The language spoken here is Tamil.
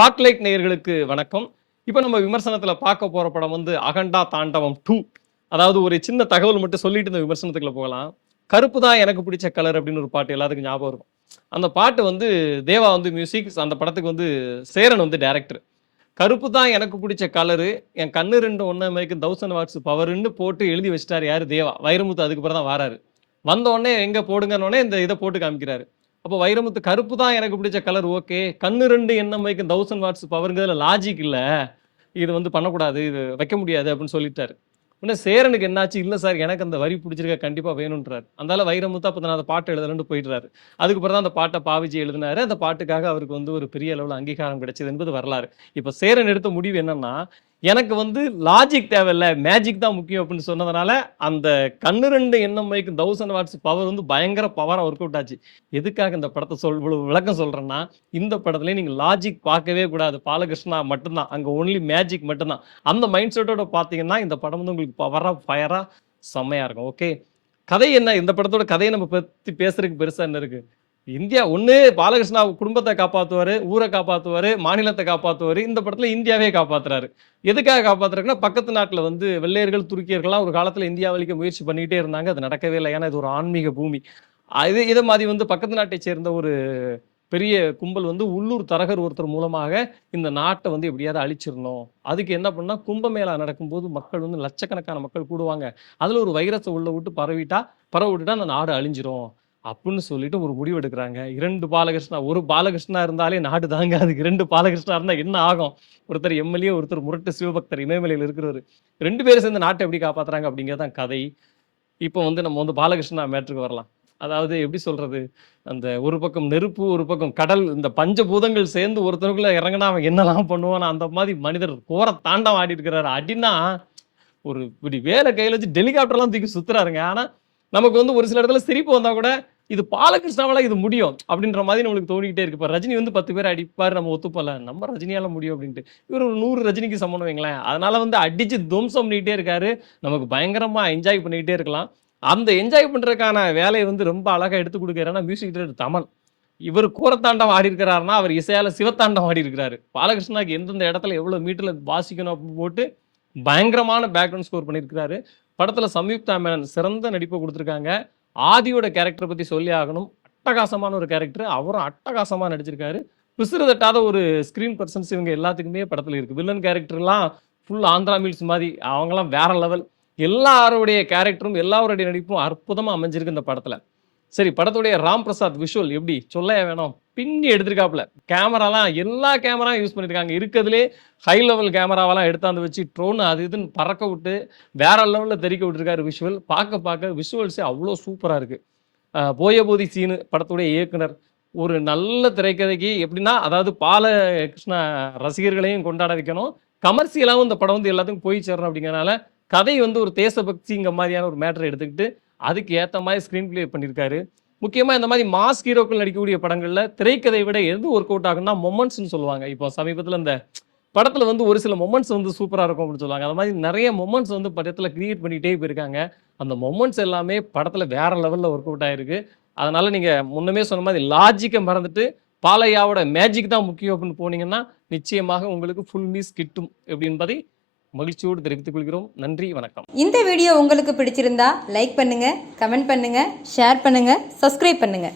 ஸ்பாட்லைட் நேயர்களுக்கு வணக்கம். இப்ப நம்ம விமர்சனத்துல பார்க்க போற படம் வந்து அகண்டா தாண்டவம் 2. அதாவது ஒரு சின்ன தகவல் மட்டும் சொல்லிட்டு இந்த விமர்சனத்துக்குள்ள போகலாம். கருப்பு தான் எனக்கு பிடிச்ச கலர் அப்படின்னு ஒரு பாட்டு எல்லாத்துக்கும் ஞாபகம் இருக்கும். அந்த பாட்டு வந்து தேவா வந்து மியூசிக், அந்த படத்துக்கு வந்து சேரன் வந்து டைரக்டர். கருப்பு தான் எனக்கு பிடிச்ச கலரு, என் கண்ணு 2 ஒண்ணா மேய்க்கும் 1000 வாட்ஸ் பவர்ன்னு போட்டு எழுதி வச்சுட்டாரு யாரு? தேவா. வைரமுத்து அதுக்கு அப்புறம் தான் வாராரு. வந்த உடனே எங்க போடுங்கன்னோனே இந்த இத போட்டு காமிக்கிறாரு. அப்போ வைரமுத்து கருப்பு தான் எனக்கு பிடிச்ச கலர் ஓகே. கண்ணு 2 எண்ணம் வைக்கும் 1000 வாட்ஸ் பவர்ங்கிறதுல லாஜிக் இல்ல. இது வந்து பண்ணக்கூடாது. இது வைக்க முடியாது அப்படின்னு சொல்லிட்டாரு. உடனே சேரனுக்கு என்னாச்சு? இல்ல சார் எனக்கு அந்த வரி பிடிச்சிருக்க கண்டிப்பா வேணும்ன்றாரு. அதனால வைரமுத்து அப்ப நான் அந்த பாட்ட எழுதுறேன்னு போயிடுறாரு. அதுக்கு அப்புறம் தான் அந்த பாட்ட பாவிஜி எழுதினாரு. அந்த பாட்டுக்காக அவருக்கு வந்து ஒரு பெரிய அளவுல அங்கீகாரம் கிடைச்சது என்பது வரலாறு. இப்ப சேரன் எடுத்த முடிவு என்னன்னா, எனக்கு வந்து லாஜிக் தேவையில்ல. மேஜிக் தான் முக்கியம் அப்படின்னு சொன்னதுனால, அந்த கண்ணு 2 எண்ணம் வைக்கும் 1000 வாட்ஸ் பவர் வந்து பயங்கர பவரா ஒர்க் அவுட் ஆச்சு. எதுக்காக இந்த படத்த இவ்வளவு விளக்கம் சொல்றேன்னா, இந்த படத்திலே நீங்க லாஜிக் பார்க்கவே கூடாது. பாலகிருஷ்ணா மட்டும் தான். அங்க ஒன்லி மேஜிக் மட்டும் தான். அந்த மைண்ட் செட்டோட பார்த்தீங்கன்னா, இந்த படம் வந்து உங்களுக்கு பவரா, ஃபயரா செம்மையா இருக்கும். ஓகே. கதை என்ன? இந்த படத்தோட கதைய நம்ம பத்தி பேசுறதுக்கு பெருசா என்ன இருக்கு? இந்தியா ஒண்ணு பாலகிருஷ்ணா குடும்பத்த காப்பாத்துவாரு, ஊர காப்பாத்துவாரு, மாநிலத்த காப்பாத்துவாரு. இந்த படத்துல இந்தியாவே காப்பாத்துறாரு. எதுக்காக காப்பாத்துறாருன்னா, பக்கத்து நாட்டுல வந்து வெள்ளையர்கள், துருக்கியர்கள்லாம் ஒரு காலத்துல இந்தியாவ அழிக்க முயற்சி பண்ணிட்டே இருந்தாங்க. அது நடக்கவே இல்ல. ஏன்னா, இது ஒரு ஆன்மீக பூமி. இத மாரி வந்து பக்கத்து நாட்டை சேர்ந்த ஒரு பெரிய கும்பல் வந்து உள்ளூர் தரகர் ஒருத்தர் மூலமாக இந்த நாட்ட வந்து எப்படியாவது அழிச்சிரணும். அதுக்கு என்ன பண்ணா, கும்பமேளா நடக்கும்போது மக்கள் வந்து லட்சக்கணக்கான மக்கள் கூடுவாங்க. அதுல ஒரு வைரஸ உள்ள விட்டு பரவ விட்டுட்டா அந்த நாடு அழிஞ்சிரும். அப்புட்ன்னு சொல்லிட்டு ஒரு முடிவு எடுக்குறாங்க. 2 பாலகிருஷ்ணா, ஒரு பாலகிருஷ்ணா இருந்தாலே நாடு தாங்காது. 2 பாலகிருஷ்ணா இருந்தா என்ன ஆகும்? ஒருத்தர் எம்.எல்.ஏ, ஒருத்தர் முரட்டு சிவபக்தர் இமயமலையில இருக்கிறவரு. 2 பேரும் சேர்ந்து நாட்ட எப்படி காப்பாத்துறாங்க அப்படிங்கிறது தான் கதை. இப்போ வந்து நம்ம வந்து பாலகிருஷ்ணா மேட்டருக்கு வரலாம். அதாவது எப்படி சொல்றது? அந்த ஒரு பக்கம் நெருப்பு, ஒரு பக்கம் கடல். இந்த பஞ்சபூதங்கள் சேர்ந்து ஒருத்தனுக்குள்ள இறங்குனா அவன் என்னலாம் பண்ணுவானோ, அந்த மாரி மனிதர் கோர தாண்டவம் ஆடியிருக்கிறாரு. அடின்னா, ஒரு இப்டி வேல கையில வச்சு ஹெலிகாப்டர்லாம் தூக்கி சுத்துறாருங்க. ஆனா, நமக்கு வந்து ஒரு சில இடத்துல சிரிப்பு வந்தா கூட, இது பாலகிருஷ்ணாவால இது முடியும். அப்படின்ற மாரி நம்மளுக்கு தோணிக்கிட்டே இருக்கு. இப்ப ரஜினி வந்து 10 பேர அடிப்பாரு நம்ம ஒத்துப்போம்ல. நம்ம ரஜினியால முடியும் அப்படின்ட்டு. இவரு ஒரு 100 ரஜினிக்கு சமம்னு வைங்களேன். அதனால வந்து அடிச்சு துவம்சம் பண்ணிட்டே இருக்காரு. நமக்கு பயங்கரமா என்ஜாய் பண்ணிக்கிட்டே இருக்கலாம். அந்த என்ஜாய் பண்றதுக்கான வேலைய வந்து ரொம்ப அழகா எடுத்துக் குடுக்குறாருன்னா, மியூசிக் டைரக்டர் தமன். இவரு கூரத்தாண்டம் ஆடியிருக்கிறாருன்னா, அவர் இசையால சிவத்தாண்டம் ஆடியிருக்கிறாரு. பாலகிருஷ்ணாக்கு எந்தெந்த இடத்துல எவ்வளோ மீட்டர்ல வாசிக்கணும் அப்படின்னு போட்டு, பயங்கரமான பேக்ரவுண்ட் ஸ்கோர் பண்ணியிருக்கிறாரு. படத்துல சம்யுக்தா மேனன் சிறந்த நடிப்ப குடுத்துருக்காங்க. ஆதியோட கேரக்டர் பத்தி சொல்லியே ஆகணும். அட்டகாசமான ஒரு கேரக்டர். அவரும் அட்டகாசமா நடிச்சிருக்காரு. பிசிறு தட்டாத ஒரு ஸ்கிரீன் பெர்சன்ஸ் இவங்க எல்லாத்துக்குமே படத்துல இருக்கு. வில்லன் கேரக்டர்லாம் ஃபுல் ஆந்திரா மீல்ஸ் மாரி. அவங்கலாம் வேற லெவல். எல்லாருடைய கேரக்டரும், எல்லாருடைய நடிப்பும் அற்புதமா அமைஞ்சிருக்கு இந்த படத்துல. சரி, படத்துடைய ராம் பிரசாத் விஷுவல் எப்படி? சொல்லயா வேணும். பின்னி எடுத்திருக்காப்புல. கேமராலாம் எல்லா கேமராவும் யூஸ் பண்ணியிருக்காங்க. இருக்கறதுலயே ஹை லெவல் கேமராவெல்லாம் எடுத்தாந்து வச்சு ட்ரோன் அது இதுன்னு பறக்க விட்டு, வேற லெவல்ல தெறிக்க விட்டுருக்காரு விஷுவல். பார்க்க விஷுவல்ஸே அவ்ளோ சூப்பரா இருக்கு. போயபோதி சீனு படத்துடைய இயக்குனர். ஒரு நல்ல திரைக்கதைக்கு எப்படின்னா, அதாவது பாலகிருஷ்ணா ரசிகர்களையும் கொண்டாட வைக்கணும். கமர்ஷியலாவும் இந்த படம் வந்து எல்லாத்துக்கும் போய் சேரணும் அப்படிங்கிறனால, கதை வந்து ஒரு தேசபக்திங்கிற மாரியான ஒரு மேட்டர எடுத்துக்கிட்டு, அதுக்கு ஏத்த மாரி ஸ்க்ரீன் ப்ளே பண்ணியிருக்காரு. முக்கியமா இந்த மாரி மாஸ் ஹீரோக்கள் நடிக்கக்கூடிய படங்கள்ல திரைக்கதைய விட எது ஒர்க் அவுட் ஆகும்னா, மொமெண்ட்ஸ்ன்னு சொல்லுவாங்க. இப்போ சமீபத்தில இந்த படத்துல வந்து ஒரு சில மொமெண்ட்ஸ் வந்து சூப்பரா இருக்கும் அப்படின்னு சொல்லுவாங்க. அது மாரி நெறைய மொமெண்ட்ஸ் வந்து படத்துல கிரியேட் பண்ணிட்டே போயிருக்காங்க. அந்த மொமெண்ட்ஸ் எல்லாமே படத்துல வேற லெவல்ல ஒர்க் அவுட் ஆயிருக்கு. அதனால நீங்க முன்னமே சொன்ன மாரி லாஜிக்க மறந்துட்டு, பாலையாவோட மேஜிக் தான் முக்கியம் அப்படின்னு போனீங்கன்னா, நிச்சயமாக உங்களுக்கு ஃபுல் மீல்ஸ் கிட்டும் என்பதை மகிழ்ச்சியோடு தெரிவித்துக் கொள்கிறோம். நன்றி, வணக்கம். இந்த வீடியோ உங்களுக்கு பிடிச்சிருந்தா லைக் பண்ணுங்க, கமெண்ட் பண்ணுங்க, ஷேர் பண்ணுங்க, சப்ஸ்கிரைப் பண்ணுங்க.